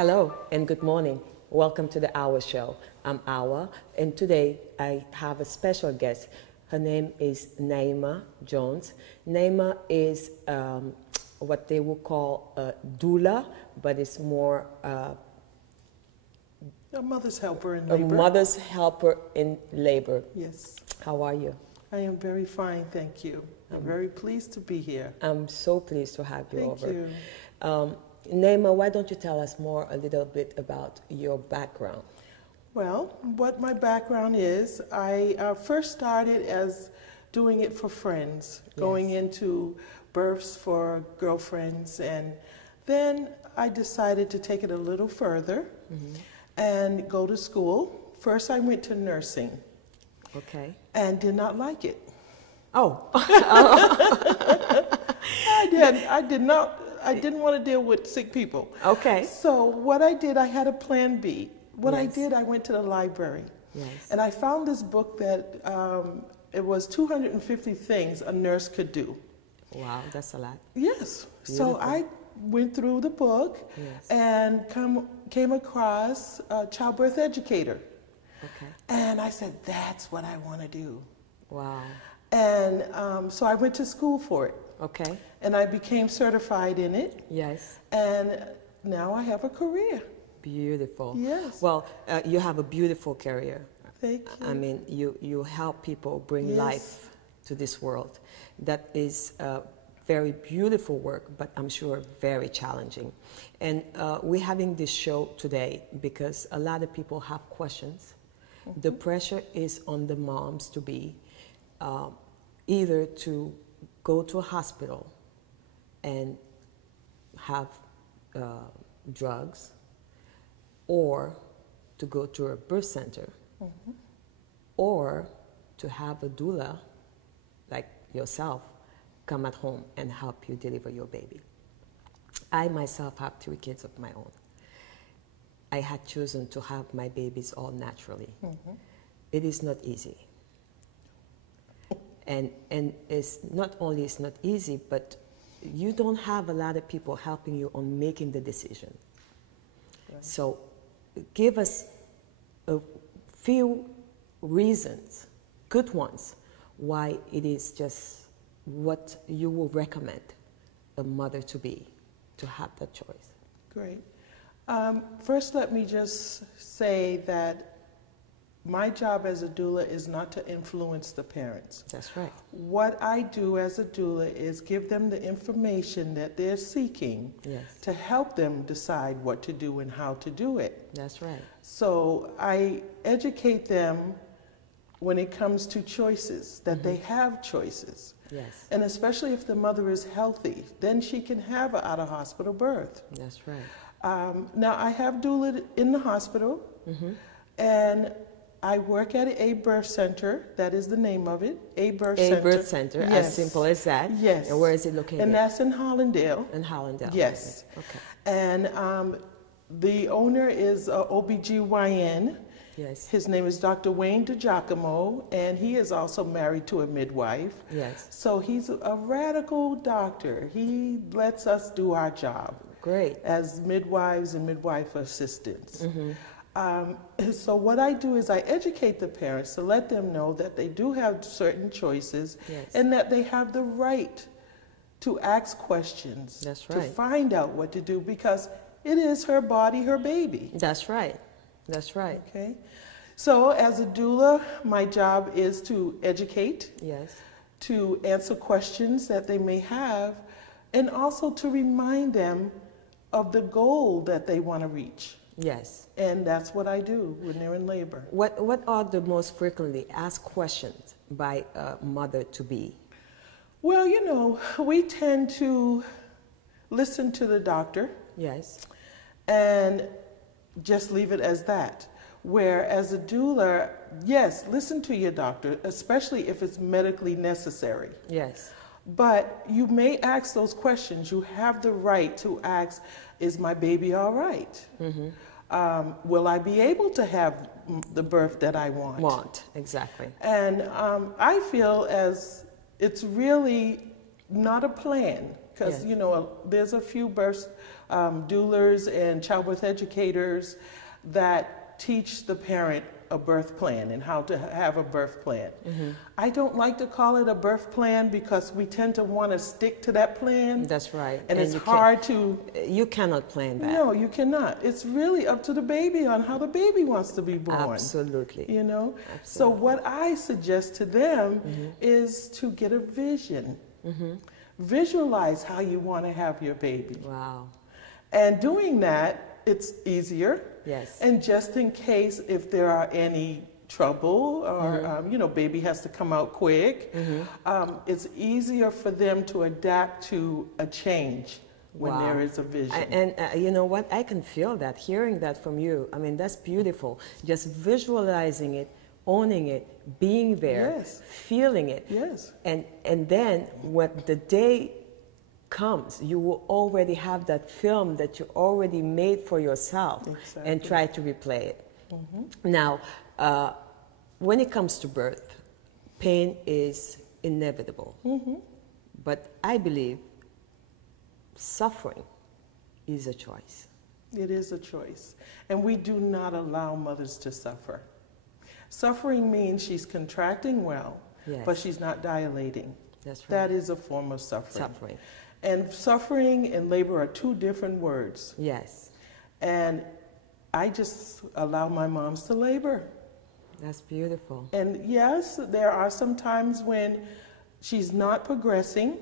Hello and good morning. Welcome to the Hour Show. I'm Awa, and today I have a special guest. Her name is Naeemah Jones. Naeemah is what they would call a doula, but it's more A mother's helper in labor. a mother's helper in labor. Yes. How are you? I am very fine, thank you. I'm very pleased to be here. I'm so pleased to have you Thank over. you. Naeemah, why don't you tell us a little bit about your background? Well, what my background is, I first started as doing it for friends, going into births for girlfriends, and then I decided to take it a little further and go to school. First, I went to nursing. Okay. And did not like it. Oh. I didn't want to deal with sick people. Okay. So what I did, I had a plan B. What I Yes. did, I went to the library. Yes. And I found this book that it was 250 things a nurse could do. Wow, that's a lot. Yes. Beautiful. So I went through the book and came across a childbirth educator. Okay. And I said, that's what I want to do. Wow. And so I went to school for it. Okay. And I became certified in it. Yes. And now I have a career. Beautiful. Yes. Well, you have a beautiful career. Thank you. I mean, you help people bring life to this world. That is very beautiful work, but I'm sure very challenging. And we're having this show today because a lot of people have questions. The pressure is on the moms to be either to go to a hospital and have drugs, or to go to a birth center, or to have a doula like yourself come at home and help you deliver your baby. I myself have 3 kids of my own. I had chosen to have my babies all naturally. It is not easy. And it's not only it's not easy, but you don't have a lot of people helping you on making the decision. Right. So give us a few reasons, good ones, why it is just what you will recommend a mother to be, to have that choice. Great. First, let me just say that my job as a doula is not to influence the parents. That's right. What I do as a doula is give them the information that they're seeking to help them decide what to do and how to do it. That's right. So I educate them when it comes to choices, that they have choices. Yes. And especially if the mother is healthy, then she can have an out-of-hospital birth. That's right. Now, I have doula in the hospital, and I work at a birth center. That is the name of it, a birth center. A birth center, as simple as that. Yes. And where is it located? And that's in Hollandale. In Hollandale. Yes. Okay. And the owner is a OBGYN. Yes. His name is Dr. Wayne DiGiacomo, and he is also married to a midwife. Yes. So he's a radical doctor. He lets us do our job. Great. As midwives and midwife assistants. So what I do is I educate the parents to let them know that they do have certain choices and that they have the right to ask questions. That's right. To find out what to do, because it is her body, her baby. That's right. That's right. Okay. So as a doula, my job is to educate, to answer questions that they may have, and also to remind them of the goal that they want to reach. Yes. And that's what I do when they're in labor. What are the most frequently asked questions by a mother-to-be? Well, you know, we tend to listen to the doctor. Yes. And just leave it as that. Where as a doula, yes, listen to your doctor, especially if it's medically necessary. Yes. But you may ask those questions. You have the right to ask, is my baby all right? Will I be able to have the birth that I want? Exactly. And I feel as it's really not a plan, because, Yeah. you know, there's a few birth doulas and childbirth educators that teach the parent a birth plan and how to have a birth plan. I don't like to call it a birth plan because we tend to want to stick to that plan. That's right. And it's hard to... You cannot plan that. No, you cannot. It's really up to the baby on how the baby wants to be born. Absolutely. You know? Absolutely. So what I suggest to them is to get a vision. Visualize how you want to have your baby. Wow. And doing that, it's easier. Yes. And just in case if there are any trouble or, you know, baby has to come out quick, it's easier for them to adapt to a change when there is a vision. And you know what? I can feel that, hearing that from you. I mean, that's beautiful. Just visualizing it, owning it, being there, feeling it. Yes. And then when the day comes, you will already have that film that you already made for yourself and try to replay it. Now, when it comes to birth, pain is inevitable. But I believe suffering is a choice. It is a choice. And we do not allow mothers to suffer. Suffering means she's contracting well, but she's not dilating. That's right. That is a form of suffering. And suffering and labor are two different words. Yes. And I just allow my moms to labor. That's beautiful. And yes, there are some times when she's not progressing.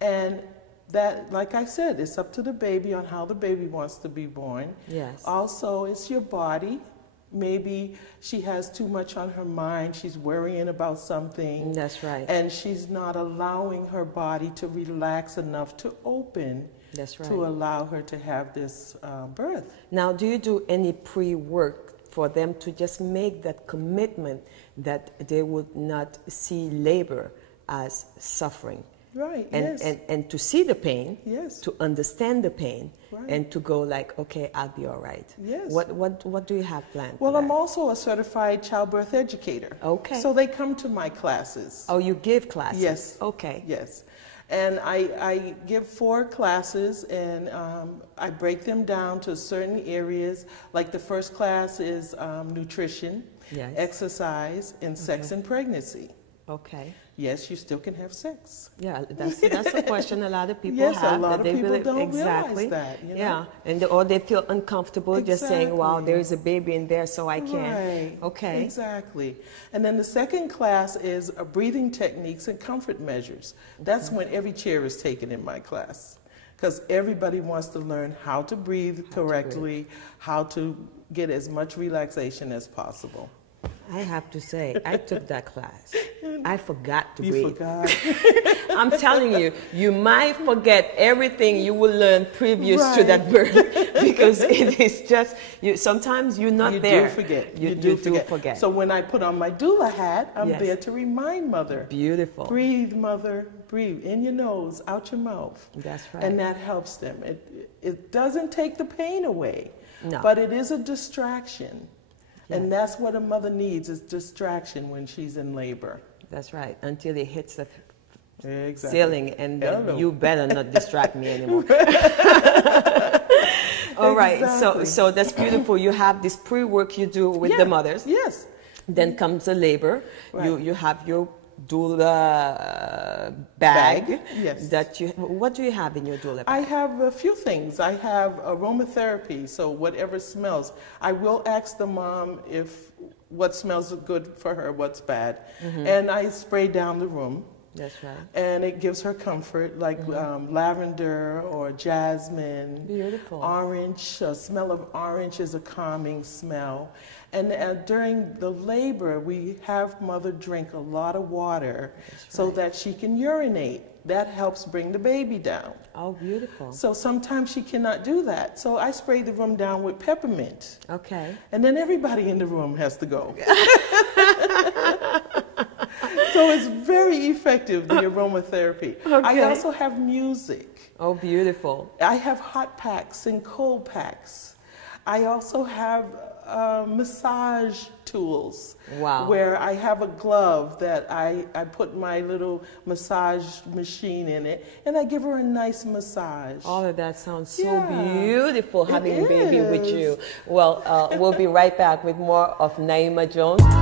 And that, like I said, it's up to the baby on how the baby wants to be born. Yes. Also, it's your body. Maybe she has too much on her mind. She's worrying about something. That's right. And she's not allowing her body to relax enough to open. That's right. To allow her to have this birth. Now, do you do any pre-work for them to just make that commitment that they would not see labor as suffering? Right, and to see the pain, to understand the pain, right. and to go like, okay, I'll be all right. Yes. What do you have planned? Well, for I'm that? also a certified childbirth educator. Okay. So they come to my classes. Oh, you give classes? Yes. Okay. Yes. And I give 4 classes, and I break them down to certain areas. Like the first class is nutrition, exercise, and sex and pregnancy. Okay. Yes, you still can have sex. Yeah, that's a question a lot of people have. Yes, a lot of people don't exactly. realize that. You know? Yeah, and or they feel uncomfortable just saying, "Wow, there is a baby in there, so I can't." Right. Okay. Exactly. And then the second class is breathing techniques and comfort measures. That's when every chair is taken in my class, because everybody wants to learn how to breathe correctly, how to get as much relaxation as possible. I have to say, I took that class. I forgot to breathe. You forgot. I'm telling you, you might forget everything you will learn previous to that birth, because it is just, sometimes you're not there. You do forget. You do forget. So when I put on my doula hat, I'm there to remind mother. Beautiful. Breathe, mother, breathe. In your nose, out your mouth. That's right. And that helps them. It doesn't take the pain away, no. But it is a distraction. And that's what a mother needs, is distraction when she's in labor. That's right, until it hits the ceiling, and then you better not distract me anymore. All right, so that's beautiful. You have this pre-work you do with the mothers. Yes. Then comes the labor. Right. You have your doula bag. Yes. What do you have in your doula bag? I have a few things. I have aromatherapy, so whatever smells. I will ask the mom what smells good for her, what's bad. And I spray down the room. That's right. And it gives her comfort, like lavender or jasmine. Beautiful. Orange, smell of orange is a calming smell. And during the labor, we have mother drink a lot of water so that she can urinate. That helps bring the baby down. Oh, beautiful. So sometimes she cannot do that. So I spray the room down with peppermint. Okay. And then everybody in the room has to go. So it's very effective, the aromatherapy. Okay. I also have music. Oh, beautiful. I have hot packs and cold packs. I also have massage tools. Wow. Where I have a glove that I put my little massage machine in it, and I give her a nice massage. All of that sounds so Yeah, beautiful, having a baby with is. you. Well, we'll be right back with more of Naeemah Jones.